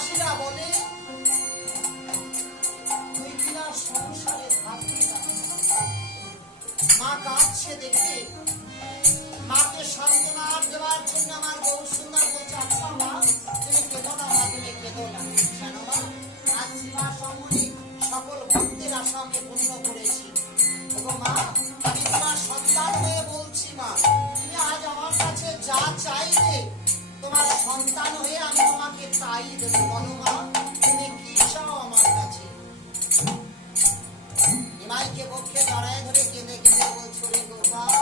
বাসীরা বলে তুই কিনা সংসারে থাকবি না। মা কাঁদছে দেখে মাকে সান্ত্বনা দেওয়ার জন্য আমার গৌর সুন্দর বলছে, আচ্ছা মা তুমি কেঁদো না, মা তুমি কেঁদো না। কেন মা? আজ মা সম্বন্ধে সকল ভক্তের আশা আমি পূর্ণ করেছি। মা আমি তোমার সন্তান হয়ে বলছি, মা তুমি আজ আমার কাছে যা চাইবে তোমার সন্তান হয়ে আমি তোমাকে তাই দেবো। বলো মা তুমি কি চাও আমার কাছে? নিমাইকে পক্ষে জড়ায় ধরে কেঁদে কেঁদে বলছো, রে গোপাল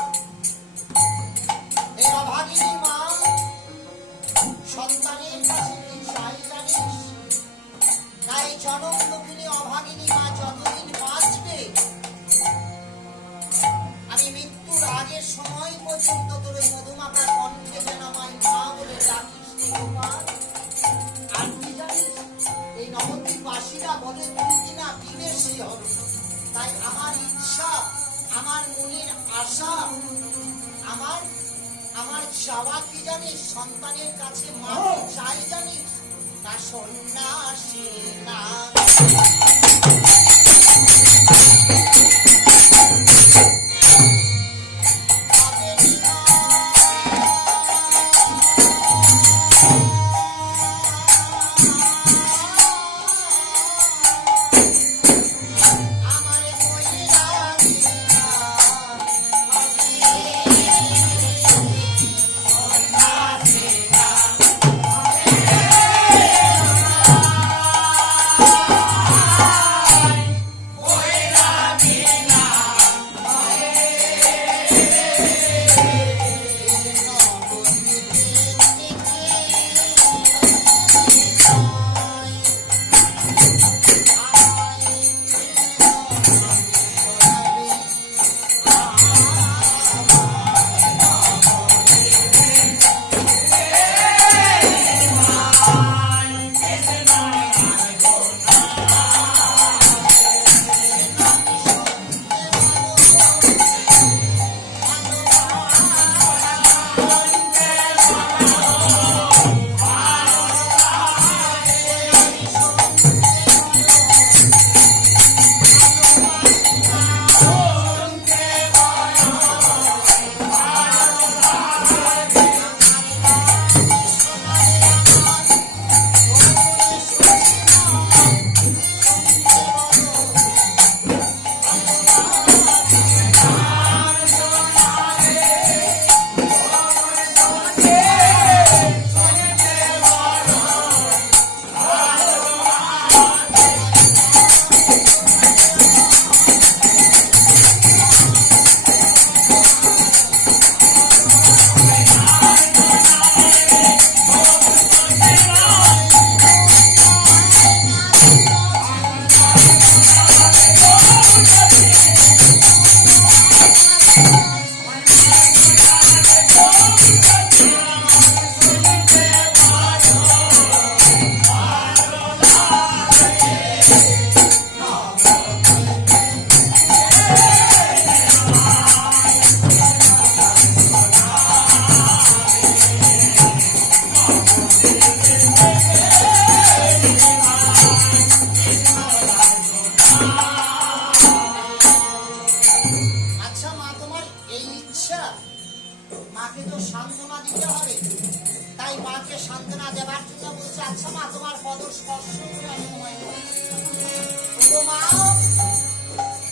এই অভাগিনী মা সন্তানের কাছে কি চাই জানিস? তাই জনম দুঃখিনী অভাগিনী মা যতদিন বাঁচবে আমি মৃত্যুর আগের সময় পর্যন্ত তোর ওই মধুমাখা কণ্ঠে যেন আমায় মা বলে ডাকিস রে গোপাল। আর কি জানিস এই নবদ্বীপ বাসীরা বলে তুই কিনা বিদেশী হবে। তাই আমার ইচ্ছা, আমার মনের আশা, আমার চাওয়া কি জানিস? সন্তানের কাছে মাকে চাই জানিস? তা সন্ন্যাসী না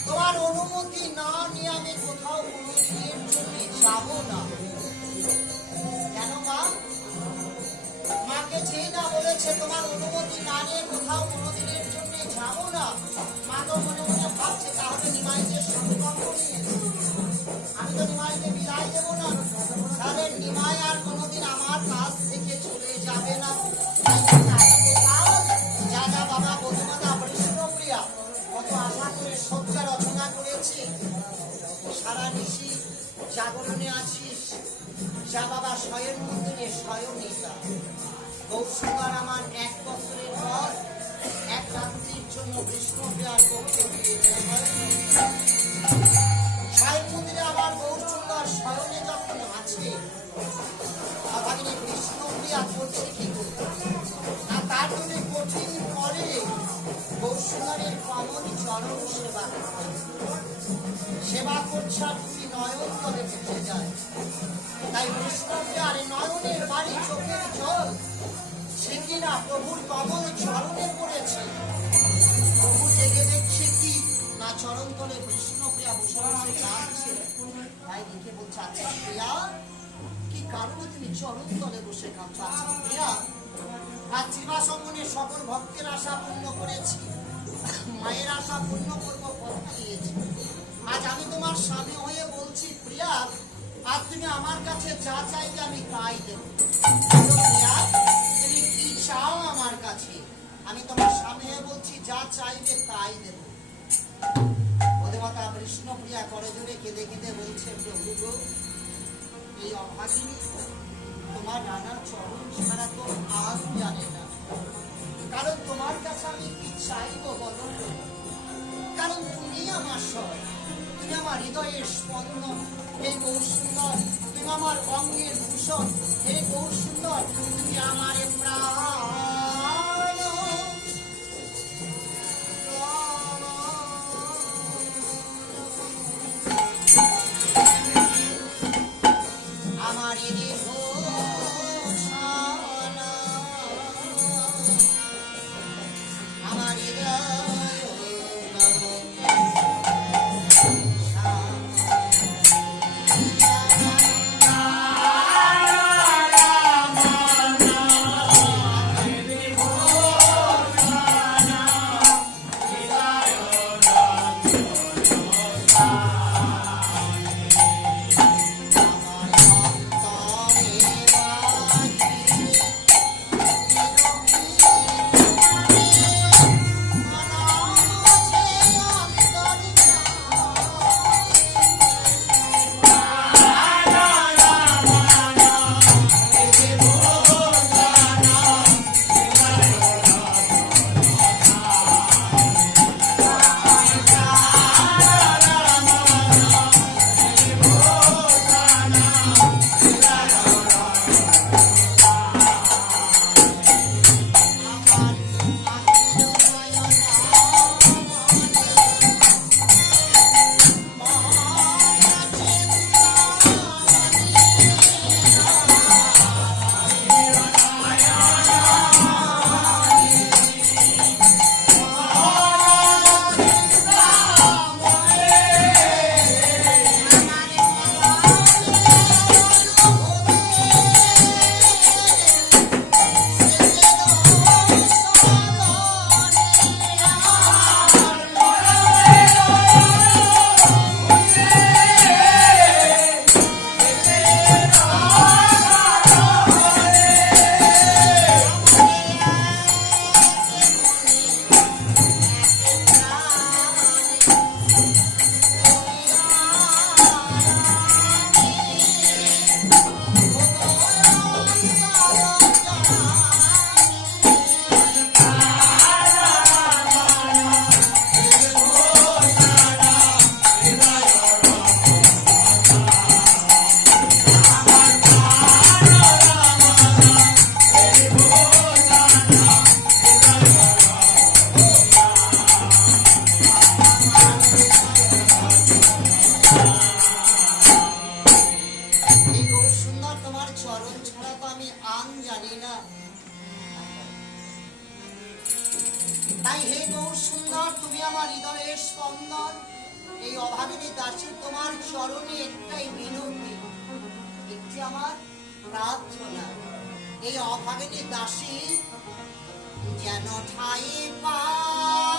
তোমার অনুমতি না নিয়ে আমি কোথাও কোনোদিনের জন্য যাব না। কেন মা? মাকে যেই না বলেছে তোমার অনুমতি না নিয়ে কোথাও কোনোদিনের জন্য যাব না, মা তো মনে মনে ভাবছে তাহলে নিমাইকে সংকল্প নিয়ে আমি তো নিমাইকে বিদায় দেবো না, তাহলে নিমাই আর কোনোদিন আমার কাছ থেকে চলে যাবে না। যা বাবা বধুমাতা বৈষ্ণবপ্রিয়া কত আশা করে শয্যা রচনা করেছে, সারা নিশি জাগরণে আছিস, যা বাবা শয়ন মন্দিরে শয়নিকা। গৌরসুন্দর আমার 1 বছরের পর 1 রাত্রির জন্য বিষ্ণুপ্রিয়ার পক্ষে শয়ন মন্দিরে আবার গৌরসুন্দর শয়নে যখন আছে, বিষ্ণুপ্রিয়া করছে কি তার জন্য অমন চরণ সেবা সেবা করছে আর তুমি নয়ন তলে ভেসে যায়। তাই বৈষ্ণবকে আরে নয়নের বাড়ি চোখের জল সে কিনা প্রভুর কমল চরণে পড়েছে। প্রভু জেগে দেখছে কি না চরণ তলে বিষ্ণুপ্রিয়া বসে বসে কাঁদছে। তাই দেখে বলছে আচ্ছা প্রিয়া কি কারণে তুমি চরণ তলে বসে কাঁদছো? আচ্ছা প্রিয়া আজ শ্রীবাসমনে সকল ভক্তের আশা পূর্ণ করেছি, মায়ের আশা পূর্ণ করবো কথা দিয়েছি। আজ আমি তোমার স্বামী হয়ে বলছি প্রিয়া আজ তুমি আমার কাছে যা চাইবে আমি তাই দেব। প্রিয়া তুমি কি চাও আমার কাছে? আমি তোমার স্বামী হয়ে বলছি যা চাইবে তাই দেব। অধিমাতা বিষ্ণুপ্রিয়া করে জোরে কেঁদে কেঁদে বলছে প্রভু গো এই অভাগিনী তোমার রানার চরণ ছাড়া তো আর জানে না, কারণ তোমার কাছে আমি কি চাইবো বলো? কারণ তুমি আমার সব, তুমি আমার হৃদয়ের স্পন্দন। হে গৌরসুন্দর তুমি আমার অঙ্গের ভূষণ। হে গৌরসুন্দর তুমি আমার প্রাণ। আমার তাই হে গৌরসুন্দর তুমি আমার হৃদয়ের স্পন্দন। এই অভাগিনী দাসী তোমার চরণে একটাই বিনতি, একটি আমার প্রার্থনা। এই অভাগিনী দাসী যেন ঠাই পায়